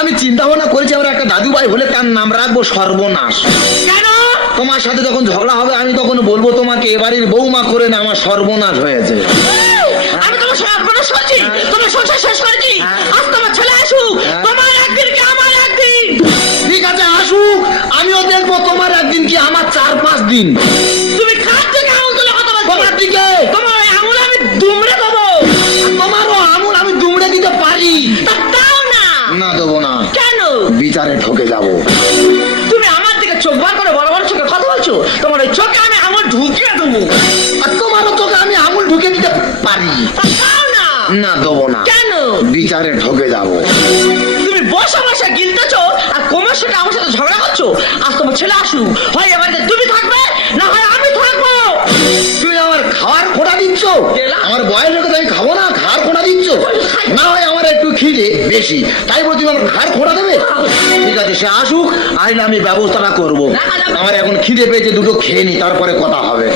আমি চিন্তা ভাবনা করেছি আমরা একটা দাদু ভাই হলে তার নাম রাখবো সর্বনাশ। কেন? তোমার সাথে যখন ঝগড়া হবে আমি তখন বলবো তোমাকে এবাড়ির বৌমা করে না, আমার সর্বনাশ হয়েছে। আমি তোমার সর্বনাশ করছি, তোমার সংসার শেষ করেছি। আজ তোমার ছেলে আসুক, তোমার একদিন কি আমার একদিন। ঠিক আছে আসুক, আমিও দেখবো তোমার একদিন কি আমার 4-5 দিন। তুমি কার দিকে আঙুল তুলে কথা বলছো? তোমার দিকে। তোমার ওই আঙুল আমি দুমড়ে দেবো। তোমারও আঙুল আমি দুমড়ে দিতে পারি। তা দাও না। না দেবো না। কেন? বিচারে ঠকে যাবো। তুমি আমার দিকে চোখ বার করে বড় বড় চোখে কথা বলছো, তোমার ওই চোখে আমি আঙুল ঢুকিয়ে দেবো। আর তোমারও তোকে আমি আঙুল ঢুকে দিতে পারি। তা দাও না। না দেবো না। কেন? বিচারে ঠকে যাবো। তুমি বসে বসে গিলতেছো আর কোমর সাথে আমার সাথে ঝগড়া করছো। আজ তোমার ছেলে আসুক, হয় এবারে তুমি থাকবে না হয় আমি থাকবো। তুমি আমার খাওয়ার খোঁড়া দিচ্ছ, আমার বয়স রেখে আমি খাবো না, খাওয়ার খোঁড়া দিচ্ছ। না হয় আমার একটু খিদে বেশি, তাই বলছি আমার খাওয়ার খোঁড়া দেবে। ঠিক আছে সে আসুক, আসলে আমি ব্যবস্থাটা করবো। আমার এখন খিদে পেয়েছে, দুটো খেয়ে নি, তারপরে কথা হবে।